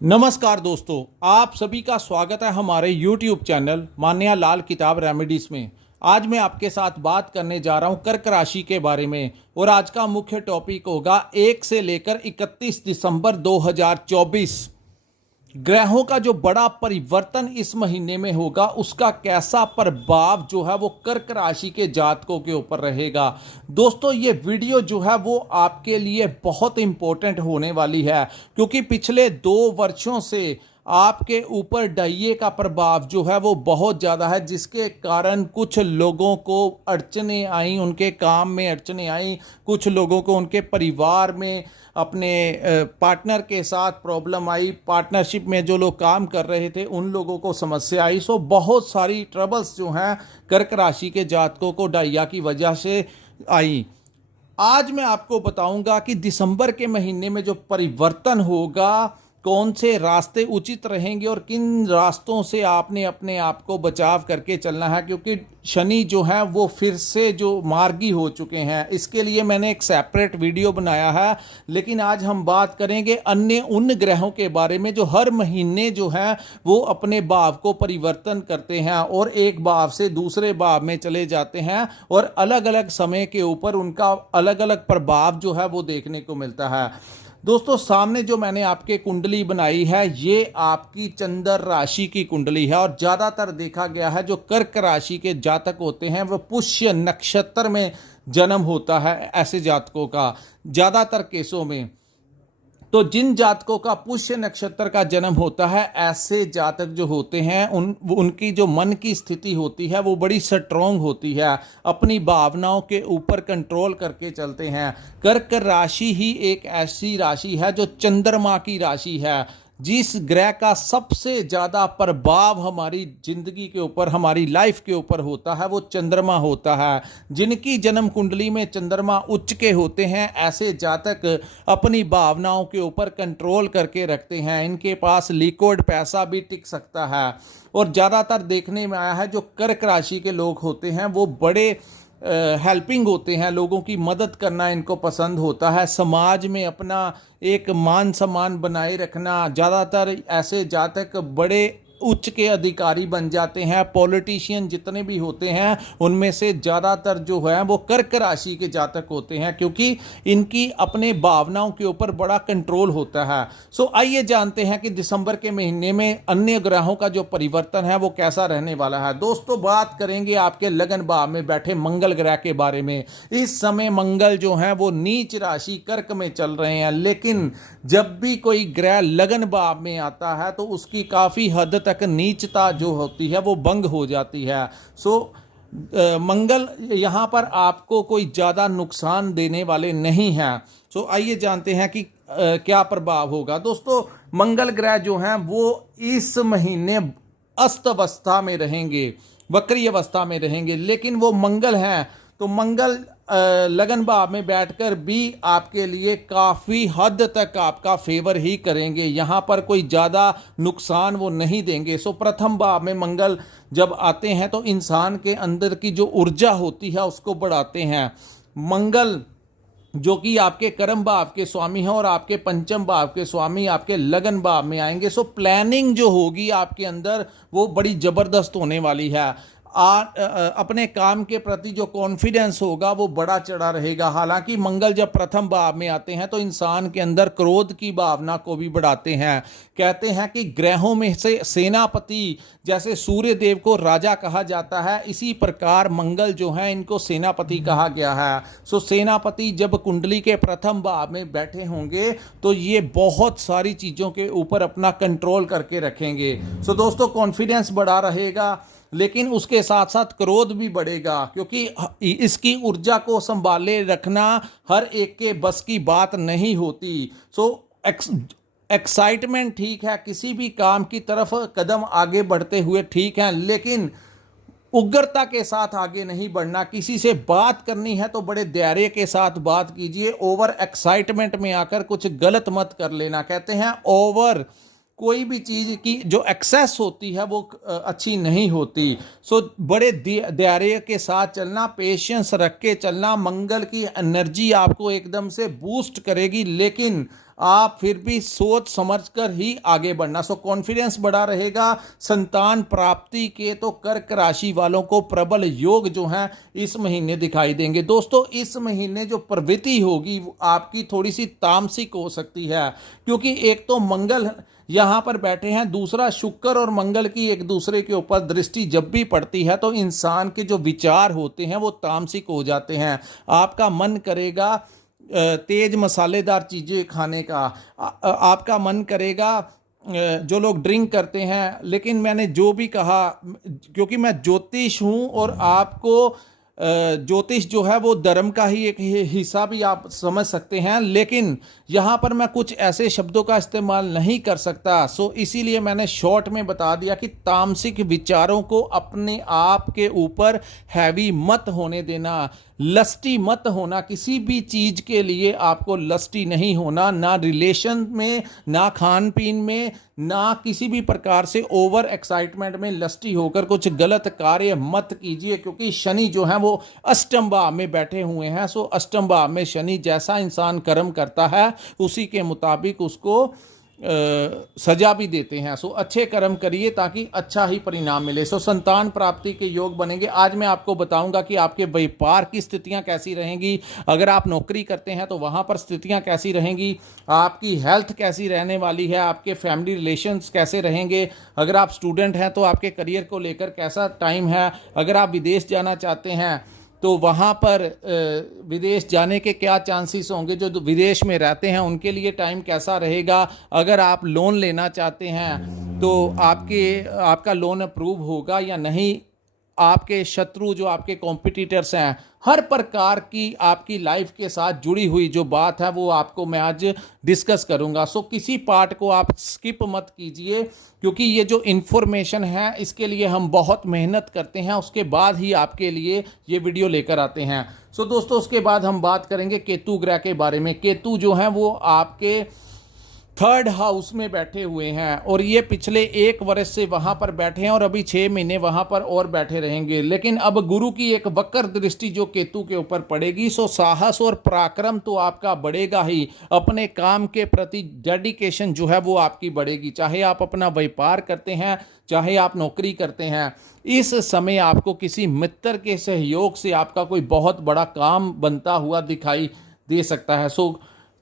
नमस्कार दोस्तों, आप सभी का स्वागत है हमारे YouTube चैनल मान्या लाल किताब रेमेडीज में। आज मैं आपके साथ बात करने जा रहा हूं कर्क राशि के बारे में और आज का मुख्य टॉपिक होगा 1 से लेकर 31 दिसंबर 2024 ग्रहों का जो बड़ा परिवर्तन इस महीने में होगा उसका कैसा प्रभाव जो है वो कर्क राशि के जातकों के ऊपर रहेगा। दोस्तों, ये वीडियो जो है वो आपके लिए बहुत इंपॉर्टेंट होने वाली है क्योंकि पिछले 2 वर्षों से आपके ऊपर डाइये का प्रभाव जो है वो बहुत ज़्यादा है, जिसके कारण कुछ लोगों को अड़चने आई, उनके काम में अड़चने आई, कुछ लोगों को उनके परिवार में अपने पार्टनर के साथ प्रॉब्लम आई, पार्टनरशिप में जो लोग काम कर रहे थे उन लोगों को समस्या आई। सो बहुत सारी ट्रबल्स जो हैं कर्क राशि के जातकों को डाइया की वजह से आई। आज मैं आपको बताऊंगा कि दिसंबर के महीने में जो परिवर्तन होगा, कौन से रास्ते उचित रहेंगे और किन रास्तों से आपने अपने आप को बचाव करके चलना है, क्योंकि शनि जो है वो फिर से जो मार्गी हो चुके हैं। इसके लिए मैंने एक सेपरेट वीडियो बनाया है, लेकिन आज हम बात करेंगे अन्य उन ग्रहों के बारे में जो हर महीने जो है वो अपने भाव को परिवर्तन करते हैं और एक भाव से दूसरे भाव में चले जाते हैं और अलग अलग समय के ऊपर उनका अलग अलग प्रभाव जो है वो देखने को मिलता है। दोस्तों, सामने जो मैंने आपके कुंडली बनाई है ये आपकी चंद्र राशि की कुंडली है और ज़्यादातर देखा गया है जो कर्क राशि के जातक होते हैं वो पुष्य नक्षत्र में जन्म होता है। ऐसे जातकों का ज़्यादातर केसों में तो जिन जातकों का पुष्य नक्षत्र का जन्म होता है, ऐसे जातक जो होते हैं उनकी जो मन की स्थिति होती है वो बड़ी स्ट्रांग होती है, अपनी भावनाओं के ऊपर कंट्रोल करके चलते हैं। कर्क राशि ही एक ऐसी राशि है जो चंद्रमा की राशि है। जिस ग्रह का सबसे ज़्यादा प्रभाव हमारी ज़िंदगी के ऊपर, हमारी लाइफ के ऊपर होता है वो चंद्रमा होता है। जिनकी जन्म कुंडली में चंद्रमा उच्च के होते हैं, ऐसे जातक अपनी भावनाओं के ऊपर कंट्रोल करके रखते हैं। इनके पास लिक्विड पैसा भी टिक सकता है और ज़्यादातर देखने में आया है जो कर्क राशि के लोग होते हैं वो बड़े हेल्पिंग होते हैं, लोगों की मदद करना इनको पसंद होता है, समाज में अपना एक मान सम्मान बनाए रखना। ज़्यादातर ऐसे जातक बड़े उच्च के अधिकारी बन जाते हैं। पॉलिटिशियन जितने भी होते हैं उनमें से ज़्यादातर जो है वो कर्क राशि के जातक होते हैं क्योंकि इनकी अपने भावनाओं के ऊपर बड़ा कंट्रोल होता है। सो आइए जानते हैं कि दिसंबर के महीने में अन्य ग्रहों का जो परिवर्तन है वो कैसा रहने वाला है। दोस्तों, बात करेंगे आपके लगन भाव में बैठे मंगल ग्रह के बारे में। इस समय मंगल जो है वो नीच राशि कर्क में चल रहे हैं, लेकिन जब भी कोई ग्रह लगन भाव में आता है तो उसकी काफ़ी हद तक नीचता जो होती है वो भंग हो जाती है। सो मंगल यहाँ पर आपको कोई ज़्यादा नुकसान देने वाले नहीं हैं। सो आइए जानते हैं कि क्या प्रभाव होगा। दोस्तों, मंगल ग्रह जो हैं वो इस महीने अस्त अवस्था में रहेंगे, वक्री अवस्था में रहेंगे, लेकिन वो मंगल हैं तो मंगल लगन भाव में बैठकर भी आपके लिए काफ़ी हद तक आपका फेवर ही करेंगे। यहाँ पर कोई ज़्यादा नुकसान वो नहीं देंगे। सो प्रथम भाव में मंगल जब आते हैं तो इंसान के अंदर की जो ऊर्जा होती है उसको बढ़ाते हैं। मंगल जो कि आपके कर्म भाव के स्वामी हैं और आपके पंचम भाव के स्वामी आपके लगन भाव में आएंगे। सो प्लानिंग जो होगी आपके अंदर वो बड़ी ज़बरदस्त होने वाली है। अपने काम के प्रति जो कॉन्फिडेंस होगा वो बड़ा चढ़ा रहेगा। हालांकि मंगल जब प्रथम भाव में आते हैं तो इंसान के अंदर क्रोध की भावना को भी बढ़ाते हैं। कहते हैं कि ग्रहों में से सेनापति, जैसे सूर्य देव को राजा कहा जाता है, इसी प्रकार मंगल जो है इनको सेनापति कहा गया है। सो सेनापति जब कुंडली के प्रथम भाव में बैठे होंगे तो ये बहुत सारी चीज़ों के ऊपर अपना कंट्रोल करके रखेंगे। सो दोस्तों, कॉन्फिडेंस बढ़ा रहेगा, लेकिन उसके साथ साथ क्रोध भी बढ़ेगा क्योंकि इसकी ऊर्जा को संभाले रखना हर एक के बस की बात नहीं होती। सो एक्साइटमेंट ठीक है, किसी भी काम की तरफ कदम आगे बढ़ते हुए ठीक है, लेकिन उग्रता के साथ आगे नहीं बढ़ना। किसी से बात करनी है तो बड़े धैर्य के साथ बात कीजिए। ओवर एक्साइटमेंट में आकर कुछ गलत मत कर लेना। कहते हैं ओवर कोई भी चीज़ की जो एक्सेस होती है वो अच्छी नहीं होती। सो बड़े धैर्य के साथ चलना, पेशेंस रख के चलना। मंगल की एनर्जी आपको एकदम से बूस्ट करेगी, लेकिन आप फिर भी सोच समझकर ही आगे बढ़ना। सो कॉन्फिडेंस बढ़ा रहेगा। संतान प्राप्ति के तो कर्क राशि वालों को प्रबल योग जो है इस महीने दिखाई देंगे। दोस्तों इस महीने जो प्रवृत्ति होगी वो आपकी थोड़ी सी तामसिक हो सकती है, क्योंकि एक तो मंगल यहां पर बैठे हैं, दूसरा शुक्र और मंगल की एक दूसरे के ऊपर दृष्टि जब भी पड़ती है तो इंसान के जो विचार होते हैं वो तामसिक हो जाते हैं। आपका मन करेगा तेज मसालेदार चीज़ें खाने का, आपका मन करेगा जो लोग ड्रिंक करते हैं। लेकिन मैंने जो भी कहा, क्योंकि मैं ज्योतिष हूं और आपको ज्योतिष जो है वो धर्म का ही एक हिस्सा भी आप समझ सकते हैं, लेकिन यहाँ पर मैं कुछ ऐसे शब्दों का इस्तेमाल नहीं कर सकता। सो इसीलिए मैंने शॉर्ट में बता दिया कि तामसिक विचारों को अपने आप के ऊपर हैवी मत होने देना, लस्टी मत होना। किसी भी चीज़ के लिए आपको लस्टी नहीं होना, ना रिलेशन में, ना खान पीन में, ना किसी भी प्रकार से ओवर एक्साइटमेंट में लस्टी होकर कुछ गलत कार्य मत कीजिए, क्योंकि शनि जो है वो अष्टम भाव में बैठे हुए हैं। सो अष्टम भाव में शनि जैसा इंसान कर्म करता है उसी के मुताबिक उसको सजा भी देते हैं। सो अच्छे कर्म करिए ताकि अच्छा ही परिणाम मिले। सो संतान प्राप्ति के योग बनेंगे। आज मैं आपको बताऊंगा कि आपके व्यापार की स्थितियां कैसी रहेंगी, अगर आप नौकरी करते हैं तो वहां पर स्थितियां कैसी रहेंगी, आपकी हेल्थ कैसी रहने वाली है, आपके फैमिली रिलेशंस कैसे रहेंगे, अगर आप स्टूडेंट हैं तो आपके करियर को लेकर कैसा टाइम है, अगर आप विदेश जाना चाहते हैं तो वहाँ पर विदेश जाने के क्या चांसेस होंगे, जो विदेश में रहते हैं उनके लिए टाइम कैसा रहेगा, अगर आप लोन लेना चाहते हैं तो आपका लोन अप्रूव होगा या नहीं, आपके शत्रु जो आपके कॉम्पिटिटर्स हैं, हर प्रकार की आपकी लाइफ के साथ जुड़ी हुई जो बात है वो आपको मैं आज डिस्कस करूंगा। सो किसी पार्ट को आप स्किप मत कीजिए, क्योंकि ये जो इन्फॉर्मेशन है इसके लिए हम बहुत मेहनत करते हैं, उसके बाद ही आपके लिए ये वीडियो लेकर आते हैं। सो दोस्तों उसके बाद हम बात करेंगे केतु ग्रह के बारे में। केतु जो है वो आपके 3rd हाउस में बैठे हुए हैं और ये पिछले 1 वर्ष से वहां पर बैठे हैं और अभी 6 महीने वहां पर और बैठे रहेंगे। लेकिन अब गुरु की एक वक्र दृष्टि जो केतु के ऊपर पड़ेगी, सो साहस और पराक्रम तो आपका बढ़ेगा ही, अपने काम के प्रति डेडिकेशन जो है वो आपकी बढ़ेगी। चाहे आप अपना व्यापार करते हैं, चाहे आप नौकरी करते हैं, इस समय आपको किसी मित्र के सहयोग से आपका कोई बहुत बड़ा काम बनता हुआ दिखाई दे सकता है। सो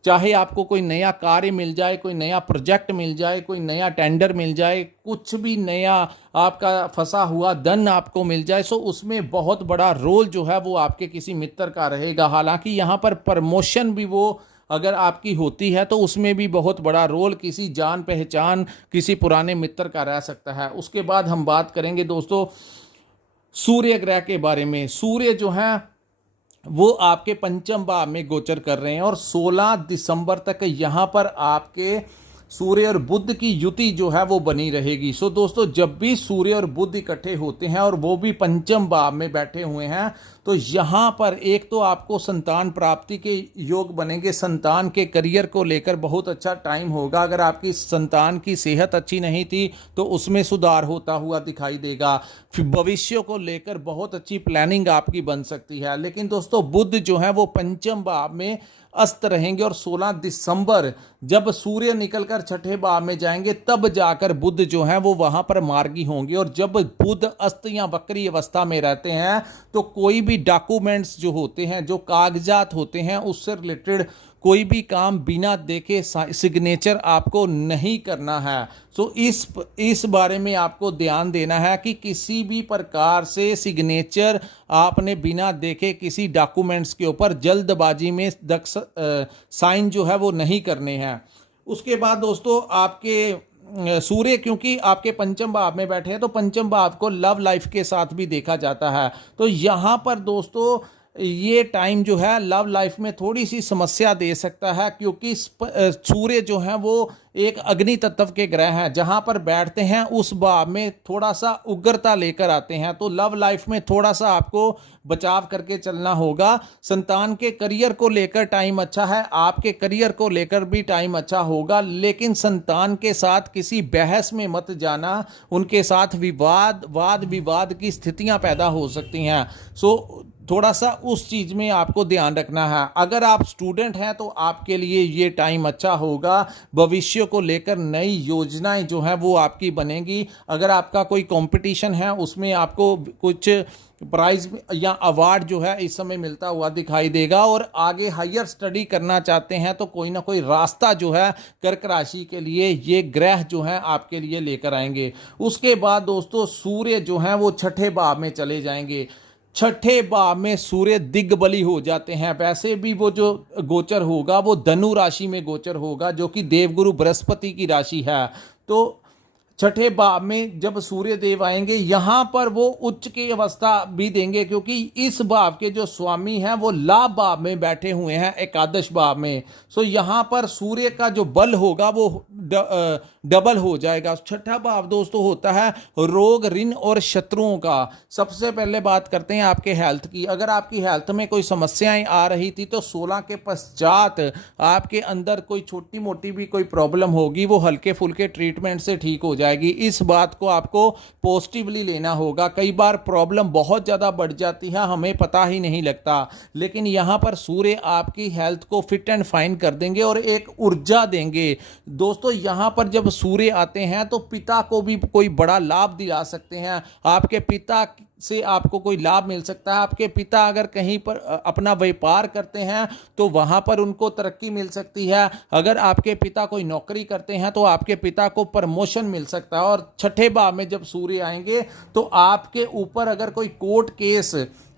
चाहे आपको कोई नया कार्य मिल जाए, कोई नया प्रोजेक्ट मिल जाए, कोई नया टेंडर मिल जाए, कुछ भी नया आपका फंसा हुआ धन आपको मिल जाए, सो उसमें बहुत बड़ा रोल जो है वो आपके किसी मित्र का रहेगा। हालांकि यहाँ पर प्रमोशन भी वो अगर आपकी होती है तो उसमें भी बहुत बड़ा रोल किसी जान पहचान किसी पुराने मित्र का रह सकता है। उसके बाद हम बात करेंगे दोस्तों सूर्य ग्रह के बारे में। सूर्य जो है वो आपके पंचम भाव में गोचर कर रहे हैं और 16 दिसंबर तक यहाँ पर आपके सूर्य और बुध की युति जो है वो बनी रहेगी। सो दोस्तों जब भी सूर्य और बुध इकट्ठे होते हैं और वो भी पंचम भाव में बैठे हुए हैं तो यहाँ पर एक तो आपको संतान प्राप्ति के योग बनेंगे। संतान के करियर को लेकर बहुत अच्छा टाइम होगा। अगर आपकी संतान की सेहत अच्छी नहीं थी तो उसमें सुधार होता हुआ दिखाई देगा। फिर भविष्य को लेकर बहुत अच्छी प्लानिंग आपकी बन सकती है। लेकिन दोस्तों बुध जो है वो पंचम भाव में अस्त रहेंगे और 16 दिसंबर जब सूर्य निकलकर छठे भाव में जाएंगे तब जाकर बुध जो है वो वहां पर मार्गी होंगे। और जब बुध अस्त या वक्री अवस्था में रहते हैं तो कोई भी डॉक्यूमेंट्स जो होते हैं, जो कागजात होते हैं, उससे रिलेटेड कोई भी काम बिना देखे सिग्नेचर आपको नहीं करना है। सो इस बारे में आपको ध्यान देना है कि किसी भी प्रकार से सिग्नेचर आपने बिना देखे किसी डॉक्यूमेंट्स के ऊपर जल्दबाजी में साइन जो है वो नहीं करने हैं। उसके बाद दोस्तों आपके सूर्य क्योंकि आपके पंचम भाव में बैठे हैं तो पंचम भाव को लव लाइफ के साथ भी देखा जाता है। तो यहाँ पर दोस्तों ये टाइम जो है लव लाइफ में थोड़ी सी समस्या दे सकता है, क्योंकि सूर्य जो है वो एक अग्नि तत्व के ग्रह हैं, जहां पर बैठते हैं उस भाव में थोड़ा सा उग्रता लेकर आते हैं। तो लव लाइफ में थोड़ा सा आपको बचाव करके चलना होगा। संतान के करियर को लेकर टाइम अच्छा है, आपके करियर को लेकर भी टाइम अच्छा होगा, लेकिन संतान के साथ किसी बहस में मत जाना, उनके साथ वाद विवाद की स्थितियां पैदा हो सकती हैं। सो थोड़ा सा उस चीज़ में आपको ध्यान रखना है। अगर आप स्टूडेंट हैं तो आपके लिए ये टाइम अच्छा होगा, भविष्य को लेकर नई योजनाएं जो हैं वो आपकी बनेंगी। अगर आपका कोई कंपटीशन है उसमें आपको कुछ प्राइज या अवार्ड जो है इस समय मिलता हुआ दिखाई देगा, और आगे हायर स्टडी करना चाहते हैं तो कोई ना कोई रास्ता जो है कर्क राशि के लिए ये ग्रह जो है आपके लिए लेकर आएंगे। उसके बाद दोस्तों सूर्य जो है वो छठे भाव में चले जाएंगे। छठे भाव में सूर्य दिग्बली हो जाते हैं। वैसे भी वो जो गोचर होगा वो धनु राशि में गोचर होगा, जो कि देवगुरु बृहस्पति की राशि है। तो छठे भाव में जब सूर्य देव आएंगे यहाँ पर वो उच्च की अवस्था भी देंगे, क्योंकि इस भाव के जो स्वामी हैं वो लाभ भाव में बैठे हुए हैं, एकादश भाव में। सो यहाँ पर सूर्य का जो बल होगा वो डबल हो जाएगा। छठा भाव दोस्तों होता है रोग, ऋण और शत्रुओं का। सबसे पहले बात करते हैं आपके हेल्थ की। अगर आपकी हेल्थ में कोई समस्याएं आ रही थी तो 16 के पश्चात आपके अंदर कोई छोटी मोटी भी कोई प्रॉब्लम होगी वो हल्के फुल्के ट्रीटमेंट से ठीक हो जाएगी। इस बात को आपको पॉजिटिवली लेना होगा। कई बार प्रॉब्लम बहुत ज़्यादा बढ़ जाती है, हमें पता ही नहीं लगता, लेकिन यहाँ पर सूर्य आपकी हेल्थ को फिट एंड फाइन कर देंगे और एक ऊर्जा देंगे। दोस्तों यहाँ पर जब सूर्य आते हैं तो पिता को भी कोई बड़ा लाभ दिला सकते हैं। आपके पिता से आपको कोई लाभ मिल सकता है। आपके पिता अगर कहीं पर अपना व्यापार करते हैं तो वहां पर उनको तरक्की मिल सकती है। अगर आपके पिता कोई नौकरी करते हैं तो आपके पिता को प्रमोशन मिल सकता है। और छठे भाव में जब सूर्य आएंगे तो आपके ऊपर अगर कोई कोर्ट केस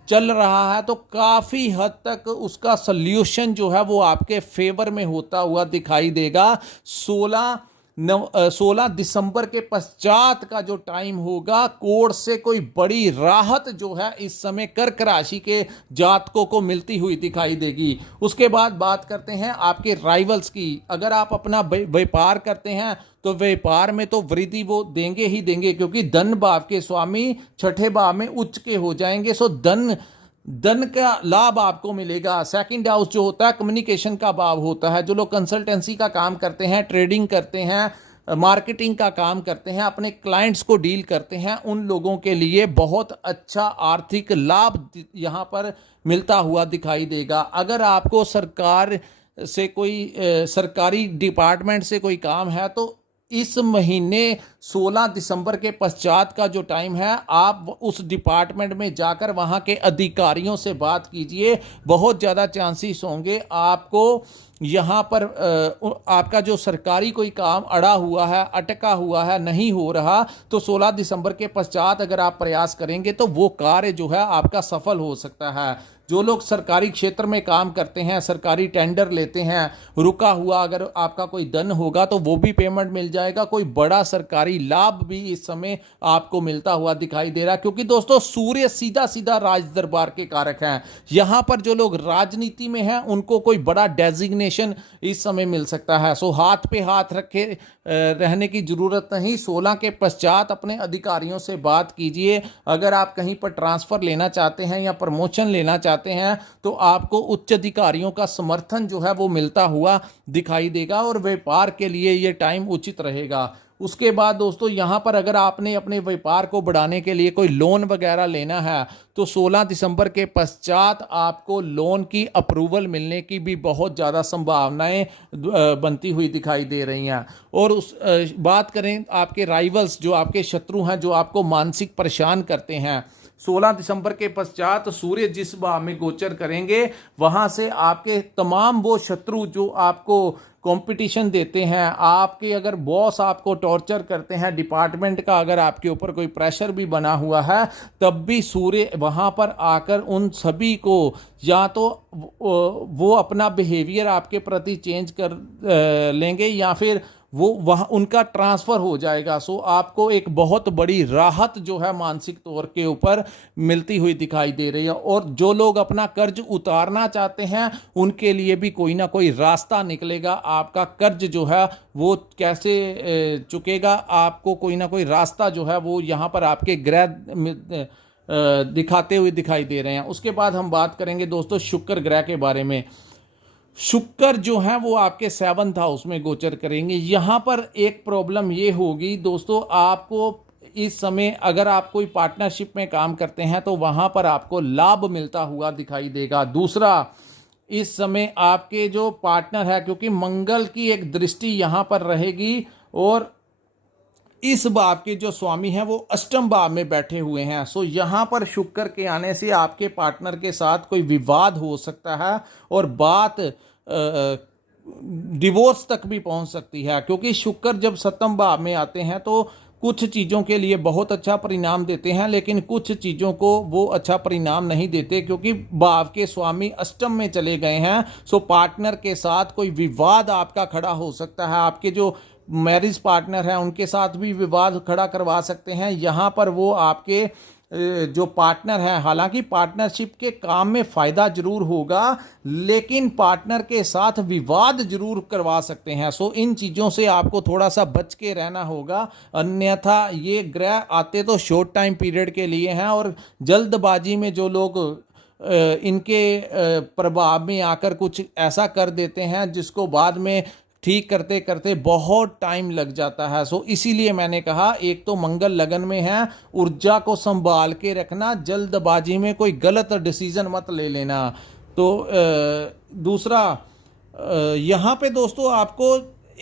चल रहा है तो काफ़ी हद तक उसका सल्यूशन जो है वो आपके फेवर में होता हुआ दिखाई देगा। 16 दिसंबर के पश्चात का जो टाइम होगा, कोर्ट से कोई बड़ी राहत जो है इस समय कर्क राशि के जातकों को मिलती हुई दिखाई देगी। उसके बाद बात करते हैं आपके राइवल्स की। अगर आप अपना व्यापार करते हैं तो व्यापार में तो वृद्धि वो देंगे ही देंगे, क्योंकि धन भाव के स्वामी छठे भाव में उच्च के हो जाएंगे। सो धन का लाभ आपको मिलेगा। सेकंड हाउस जो होता है कम्युनिकेशन का भाव होता है। जो लोग कंसल्टेंसी का काम करते हैं, ट्रेडिंग करते हैं, मार्केटिंग का काम करते हैं, अपने क्लाइंट्स को डील करते हैं, उन लोगों के लिए बहुत अच्छा आर्थिक लाभ यहाँ पर मिलता हुआ दिखाई देगा। अगर आपको सरकार से कोई सरकारी डिपार्टमेंट से कोई काम है तो इस महीने 16 दिसंबर के पश्चात का जो टाइम है, आप उस डिपार्टमेंट में जाकर वहां के अधिकारियों से बात कीजिए। बहुत ज़्यादा चांसेस होंगे आपको यहाँ पर आपका जो सरकारी कोई काम अड़ा हुआ है, अटका हुआ है, नहीं हो रहा, तो 16 दिसंबर के पश्चात अगर आप प्रयास करेंगे तो वो कार्य जो है आपका सफल हो सकता है। जो लोग सरकारी क्षेत्र में काम करते हैं, सरकारी टेंडर लेते हैं, रुका हुआ अगर आपका कोई धन होगा तो वो भी पेमेंट मिल जाएगा। कोई बड़ा सरकारी लाभ भी इस समय आपको मिलता हुआ दिखाई दे रहा है, क्योंकि दोस्तों सूर्य सीधा सीधा राज दरबार के कारक हैं। यहाँ पर जो लोग राजनीति में हैं उनको कोई बड़ा डेजिग्नेशन इस समय मिल सकता है। सो हाथ पे हाथ रखे रहने की जरूरत नहीं। 16 के पश्चात अपने अधिकारियों से बात कीजिए। अगर आप कहीं पर ट्रांसफर लेना चाहते हैं या प्रमोशन लेना चाहते हैं तो आपको उच्च अधिकारियों का समर्थन जो है वो मिलता हुआ दिखाई देगा और व्यापार के लिए ये टाइम उचित रहेगा। उसके बाद दोस्तों यहाँ पर अगर आपने अपने व्यापार को बढ़ाने के लिए कोई लोन वगैरह लेना है तो 16 दिसंबर के पश्चात आपको लोन की अप्रूवल मिलने की भी बहुत ज़्यादा संभावनाएं बनती हुई दिखाई दे रही हैं। और उस बात करें आपके राइवल्स, जो आपके शत्रु हैं, जो आपको मानसिक परेशान करते हैं, 16 दिसंबर के पश्चात सूर्य जिस भाव में गोचर करेंगे वहां से आपके तमाम वो शत्रु जो आपको कंपटीशन देते हैं, आपके अगर बॉस आपको टॉर्चर करते हैं, डिपार्टमेंट का अगर आपके ऊपर कोई प्रेशर भी बना हुआ है, तब भी सूर्य वहां पर आकर उन सभी को या तो वो अपना बिहेवियर आपके प्रति चेंज कर लेंगे या फिर वो वहाँ उनका ट्रांसफ़र हो जाएगा। सो आपको एक बहुत बड़ी राहत जो है मानसिक तौर के ऊपर मिलती हुई दिखाई दे रही है। और जो लोग अपना कर्ज उतारना चाहते हैं उनके लिए भी कोई ना कोई रास्ता निकलेगा। आपका कर्ज जो है वो कैसे चुकेगा, आपको कोई ना कोई रास्ता जो है वो यहाँ पर आपके ग्रह दिखाते हुए दिखाई दे रहे हैं। उसके बाद हम बात करेंगे दोस्तों शुक्र ग्रह के बारे में। शुक्र जो है वो आपके 7th हाउस में गोचर करेंगे। यहाँ पर एक प्रॉब्लम ये होगी दोस्तों, आपको इस समय अगर आप कोई पार्टनरशिप में काम करते हैं तो वहाँ पर आपको लाभ मिलता हुआ दिखाई देगा। दूसरा, इस समय आपके जो पार्टनर है, क्योंकि मंगल की एक दृष्टि यहाँ पर रहेगी और इस भाव के जो स्वामी हैं वो अष्टम भाव में बैठे हुए हैं। सो यहाँ पर शुक्र के आने से आपके पार्टनर के साथ कोई विवाद हो सकता है और बात डिवोर्स तक भी पहुंच सकती है, क्योंकि शुक्र जब सप्तम भाव में आते हैं तो कुछ चीज़ों के लिए बहुत अच्छा परिणाम देते हैं, लेकिन कुछ चीज़ों को वो अच्छा परिणाम नहीं देते क्योंकि भाव के स्वामी अष्टम में चले गए हैं। सो पार्टनर के साथ कोई विवाद आपका खड़ा हो सकता है। आपके जो मैरिज पार्टनर हैं उनके साथ भी विवाद खड़ा करवा सकते हैं। यहाँ पर वो आपके जो पार्टनर है, हालांकि पार्टनरशिप के काम में फ़ायदा जरूर होगा लेकिन पार्टनर के साथ विवाद जरूर करवा सकते हैं। सो इन चीज़ों से आपको थोड़ा सा बच के रहना होगा, अन्यथा ये ग्रह आते तो शॉर्ट टाइम पीरियड के लिए हैं और जल्दबाजी में जो लोग इनके प्रभाव में आकर कुछ ऐसा कर देते हैं जिसको बाद में ठीक करते करते बहुत टाइम लग जाता है। सो इसीलिए मैंने कहा, एक तो मंगल लगन में है, ऊर्जा को संभाल के रखना, जल्दबाजी में कोई गलत डिसीजन मत ले लेना। तो दूसरा, यहाँ पे दोस्तों आपको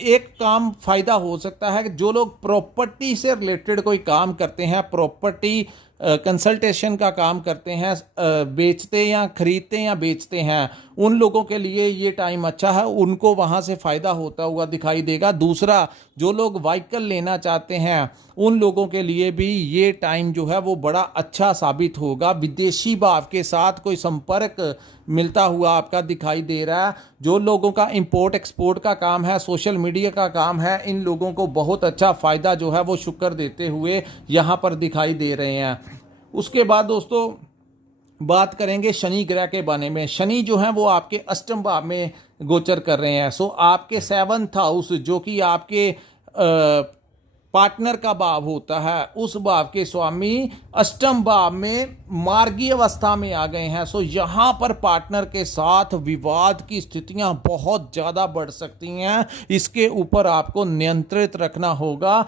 एक काम फ़ायदा हो सकता है कि जो लोग प्रॉपर्टी से रिलेटेड कोई काम करते हैं, प्रॉपर्टी कंसल्टेशन का काम करते हैं, बेचते या खरीदते या बेचते हैं, उन लोगों के लिए ये टाइम अच्छा है, उनको वहाँ से फ़ायदा होता हुआ दिखाई देगा। दूसरा, जो लोग व्हीकल लेना चाहते हैं उन लोगों के लिए भी ये टाइम जो है वो बड़ा अच्छा साबित होगा। विदेशी भाव के साथ कोई संपर्क मिलता हुआ आपका दिखाई दे रहा है। जो लोगों का इंपोर्ट एक्सपोर्ट का काम है, सोशल मीडिया का काम है, इन लोगों को बहुत अच्छा फ़ायदा जो है वो शुक्र देते हुए यहाँ पर दिखाई दे रहे हैं। उसके बाद दोस्तों बात करेंगे शनि ग्रह के बारे में। शनि जो है वो आपके अष्टम भाव में गोचर कर रहे हैं। सो आपके 7th हाउस जो कि आपके पार्टनर का भाव होता है, उस भाव के स्वामी अष्टम भाव में मार्गीय अवस्था में आ गए हैं। सो यहाँ पर पार्टनर के साथ विवाद की स्थितियाँ बहुत ज़्यादा बढ़ सकती हैं। इसके ऊपर आपको नियंत्रित रखना होगा।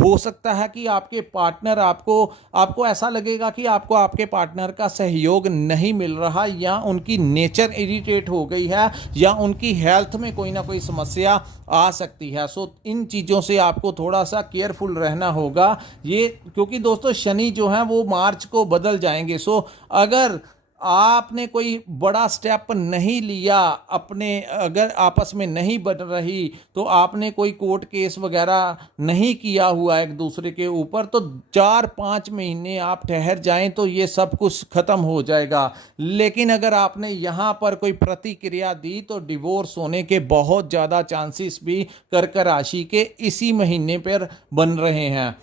हो सकता है कि आपके पार्टनर आपको ऐसा लगेगा कि आपको आपके पार्टनर का सहयोग नहीं मिल रहा, या उनकी नेचर इरिटेट हो गई है, या उनकी हेल्थ में कोई ना कोई समस्या आ सकती है। सो इन चीज़ों से आपको थोड़ा सा केयरफुल रहना होगा। ये क्योंकि दोस्तों शनि जो है वो मार्च को बदल जाएंगे। सो अगर आपने कोई बड़ा स्टेप नहीं लिया, अगर आपस में नहीं बढ़ रही, तो आपने कोई कोर्ट केस वगैरह नहीं किया हुआ एक दूसरे के ऊपर, तो 4-5 महीने आप ठहर जाएं तो ये सब कुछ खत्म हो जाएगा। लेकिन अगर आपने यहाँ पर कोई प्रतिक्रिया दी तो डिवोर्स होने के बहुत ज़्यादा चांसेस भी कर्क राशि के इसी महीने पर बन रहे हैं।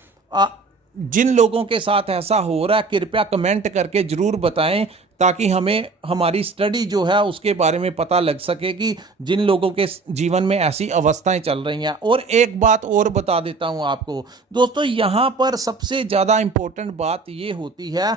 जिन लोगों के साथ ऐसा हो रहा है कृपया कमेंट करके ज़रूर बताएं, ताकि हमें हमारी स्टडी जो है उसके बारे में पता लग सके कि जिन लोगों के जीवन में ऐसी अवस्थाएं चल रही हैं। और एक बात और बता देता हूं आपको दोस्तों, यहाँ पर सबसे ज़्यादा इम्पोर्टेंट बात ये होती है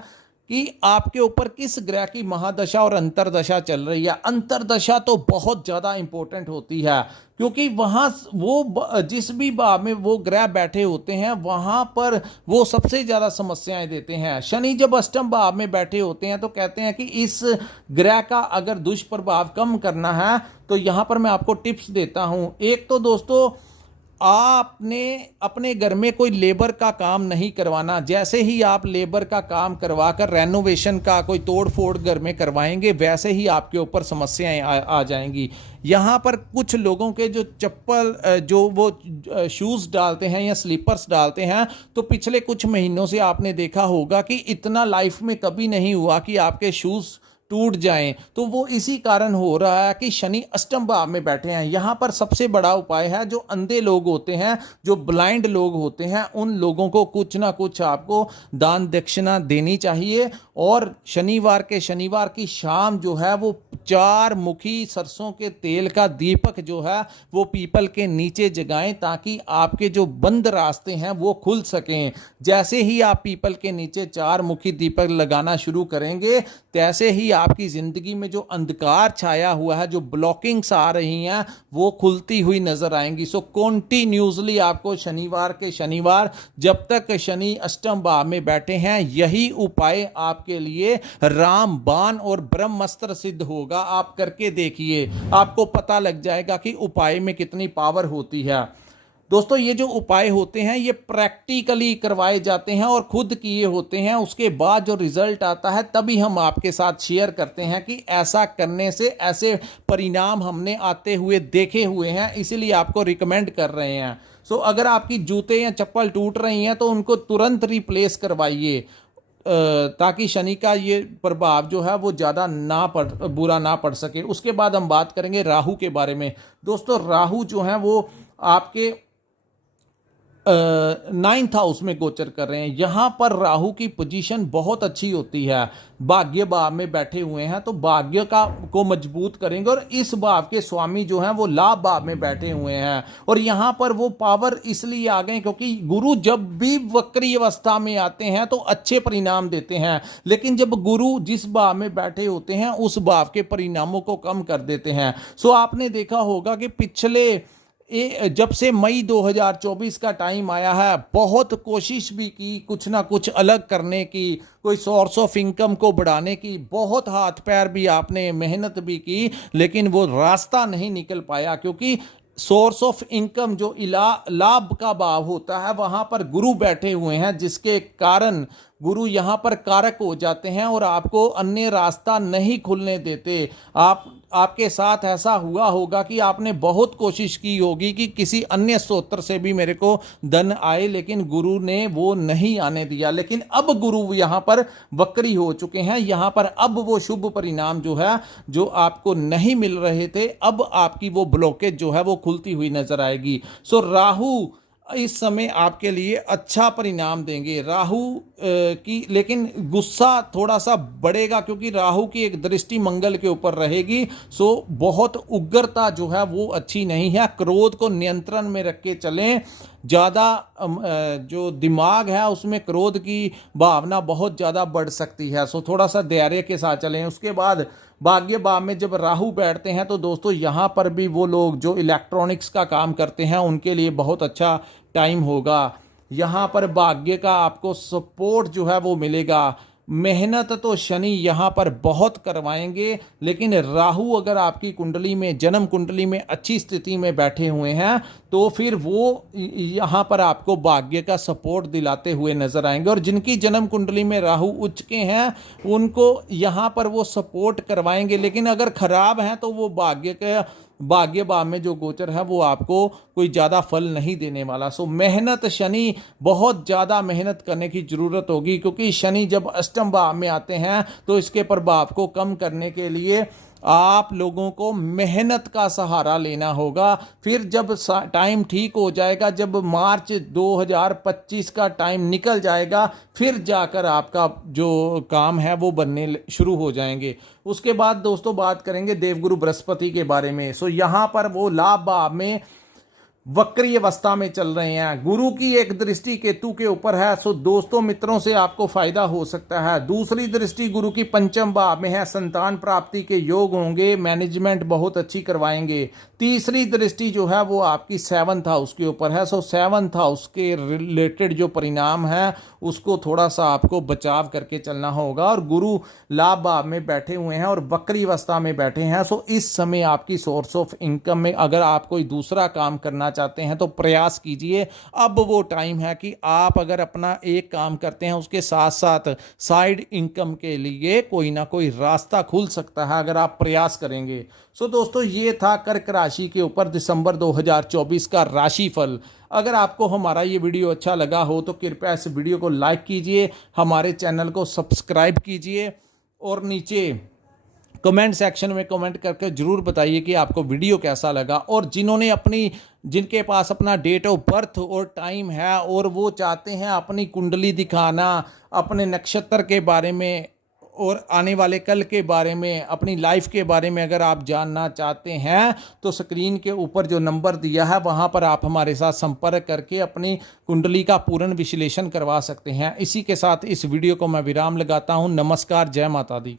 कि आपके ऊपर किस ग्रह की महादशा और अंतरदशा चल रही है। अंतरदशा तो बहुत ज़्यादा इंपॉर्टेंट होती है, क्योंकि वहाँ वो जिस भी भाव में वो ग्रह बैठे होते हैं वहाँ पर वो सबसे ज़्यादा समस्याएं देते हैं। शनि जब अष्टम भाव में बैठे होते हैं तो कहते हैं कि इस ग्रह का अगर दुष्प्रभाव कम करना है तो यहाँ पर मैं आपको टिप्स देता हूँ। एक तो दोस्तों, आपने अपने घर में कोई लेबर का काम नहीं करवाना। जैसे ही आप लेबर का काम करवाकर रेनोवेशन का कोई तोड़ फोड़ घर में करवाएंगे, वैसे ही आपके ऊपर समस्याएं आ जाएंगी। यहाँ पर कुछ लोगों के जो चप्पल जो वो शूज़ डालते हैं या स्लीपर्स डालते हैं, तो पिछले कुछ महीनों से आपने देखा होगा कि इतना लाइफ में कभी नहीं हुआ कि आपके शूज़ टूट जाएं। तो वो इसी कारण हो रहा है कि शनि अष्टम भाव में बैठे हैं। यहाँ पर सबसे बड़ा उपाय है, जो अंधे लोग होते हैं, जो ब्लाइंड लोग होते हैं, उन लोगों को कुछ ना कुछ आपको दान दक्षिणा देनी चाहिए। और शनिवार की शाम जो है वो 4 मुखी सरसों के तेल का दीपक जो है वो पीपल के नीचे जगाएं, ताकि आपके जो बंद रास्ते हैं वो खुल सकें। जैसे ही आप पीपल के नीचे 4 मुखी दीपक लगाना शुरू करेंगे, तैसे ही आपकी ज़िंदगी में जो अंधकार छाया हुआ है, जो ब्लॉकिंग्स आ रही हैं, वो खुलती हुई नज़र आएंगी। सो कॉन्टिन्यूसली आपको शनिवार के शनिवार, जब तक शनि अष्टम भाव में बैठे हैं, यही उपाय आपके लिए रामबाण और ब्रह्मास्त्र सिद्ध होगा। आप करके देखिए, आपको पता लग जाएगा कि उपाय में कितनी पावर होती है। दोस्तों, ये जो उपाय होते हैं ये प्रैक्टिकली करवाए जाते हैं और खुद किए होते हैं। उसके बाद जो रिजल्ट आता है तभी हम आपके साथ शेयर करते हैं कि ऐसा करने से ऐसे परिणाम हमने आते हुए देखे हुए हैं, इसीलिए आपको रिकमेंड कर रहे हैं। सो अगर आपकी जूते या चप्पल टूट रही हैं तो उनको तुरंत रिप्लेस करवाइए, ताकि शनि का ये प्रभाव जो है वो ज़्यादा बुरा ना पड़ सके। उसके बाद हम बात करेंगे राहु के बारे में। दोस्तों, राहु जो है वो आपके 9th हाउस में गोचर कर रहे हैं। यहाँ पर राहु की पोजीशन बहुत अच्छी होती है, भाग्य भाव में बैठे हुए हैं, तो भाग्य को मजबूत करेंगे। और इस भाव के स्वामी जो हैं वो लाभ भाव में बैठे हुए हैं, और यहाँ पर वो पावर इसलिए आ गए क्योंकि गुरु जब भी वक्री अवस्था में आते हैं तो अच्छे परिणाम देते हैं, लेकिन जब गुरु जिस भाव में बैठे होते हैं उस भाव के परिणामों को कम कर देते हैं। सो आपने देखा होगा कि पिछले जब से मई 2024 का टाइम आया है, बहुत कोशिश भी की कुछ ना कुछ अलग करने की, कोई सोर्स ऑफ इनकम को बढ़ाने की, बहुत हाथ पैर भी आपने मेहनत भी की, लेकिन वो रास्ता नहीं निकल पाया। क्योंकि सोर्स ऑफ इनकम जो लाभ का भाव होता है वहाँ पर गुरु बैठे हुए हैं, जिसके कारण गुरु यहाँ पर कारक हो जाते हैं और आपको अन्य रास्ता नहीं खुलने देते। आपके साथ ऐसा हुआ होगा कि आपने बहुत कोशिश की होगी कि किसी अन्य स्रोत से भी मेरे को धन आए, लेकिन गुरु ने वो नहीं आने दिया। लेकिन अब गुरु यहाँ पर वक्री हो चुके हैं, यहाँ पर अब वो शुभ परिणाम जो है, जो आपको नहीं मिल रहे थे, अब आपकी वो ब्लॉकेज जो है वो खुलती हुई नजर आएगी। सो राहु इस समय आपके लिए अच्छा परिणाम देंगे। राहु की लेकिन गुस्सा थोड़ा सा बढ़ेगा, क्योंकि राहु की एक दृष्टि मंगल के ऊपर रहेगी। सो बहुत उग्रता जो है वो अच्छी नहीं है। क्रोध को नियंत्रण में रख के चलें। ज़्यादा जो दिमाग है उसमें क्रोध की भावना बहुत ज़्यादा बढ़ सकती है। सो थोड़ा सा धैर्य के साथ चलें। उसके बाद भाग्य भाव में जब राहु बैठते हैं तो दोस्तों यहाँ पर भी वो लोग जो इलेक्ट्रॉनिक्स का काम करते हैं उनके लिए बहुत अच्छा टाइम होगा। यहाँ पर भाग्य का आपको सपोर्ट जो है वो मिलेगा। मेहनत तो शनि यहाँ पर बहुत करवाएंगे, लेकिन राहु अगर आपकी कुंडली में, जन्म कुंडली में अच्छी स्थिति में बैठे हुए हैं तो फिर वो यहाँ पर आपको भाग्य का सपोर्ट दिलाते हुए नजर आएंगे। और जिनकी जन्म कुंडली में राहु उच्च के हैं उनको यहाँ पर वो सपोर्ट करवाएंगे, लेकिन अगर खराब हैं तो वो भाग्य भाव में जो गोचर है वो आपको कोई ज़्यादा फल नहीं देने वाला। सो मेहनत, शनि बहुत ज़्यादा मेहनत करने की ज़रूरत होगी, क्योंकि शनि जब अष्टम भाव में आते हैं तो इसके प्रभाव को कम करने के लिए आप लोगों को मेहनत का सहारा लेना होगा। फिर जब टाइम ठीक हो जाएगा, जब मार्च 2025 का टाइम निकल जाएगा, फिर जाकर आपका जो काम है वो बनने शुरू हो जाएंगे। उसके बाद दोस्तों बात करेंगे देवगुरु बृहस्पति के बारे में। सो यहाँ पर वो लाभ भाव में वक्री अवस्था में चल रहे हैं। गुरु की एक दृष्टि केतु के ऊपर है। सो दोस्तों मित्रों से आपको फायदा हो सकता है। दूसरी दृष्टि गुरु की पंचम भाव में है, संतान प्राप्ति के योग होंगे, मैनेजमेंट बहुत अच्छी करवाएंगे। तीसरी दृष्टि जो है वो आपकी 7th हाउस के ऊपर है। सो 7th हाउस के रिलेटेड जो परिणाम है उसको थोड़ा सा आपको बचाव करके चलना होगा। और गुरु लाभ भाव में बैठे हुए हैं और वक्री अवस्था में बैठे हैं। सो इस समय आपकी सोर्स ऑफ इनकम में अगर आप कोई दूसरा काम करना चाहते हैं तो प्रयास कीजिए। अब वो टाइम है कि आप अगर अपना एक काम करते हैं उसके साथ साथ साइड इनकम के लिए कोई ना कोई रास्ता खुल सकता है अगर आप प्रयास करेंगे। सो दोस्तों ये था कर्क राशि के ऊपर दिसंबर 2024 का राशिफल। अगर आपको हमारा ये वीडियो अच्छा लगा हो तो कृपया इस वीडियो को लाइक कीजिए, हमारे चैनल को सब्सक्राइब कीजिए और नीचे कमेंट सेक्शन में कमेंट करके ज़रूर बताइए कि आपको वीडियो कैसा लगा। और जिनके पास अपना डेट ऑफ बर्थ और टाइम है और वो चाहते हैं अपनी कुंडली दिखाना, अपने नक्षत्र के बारे में और आने वाले कल के बारे में, अपनी लाइफ के बारे में अगर आप जानना चाहते हैं तो स्क्रीन के ऊपर जो नंबर दिया है वहां पर आप हमारे साथ संपर्क करके अपनी कुंडली का पूर्ण विश्लेषण करवा सकते हैं। इसी के साथ इस वीडियो को मैं विराम लगाता हूं। नमस्कार, जय माता दी।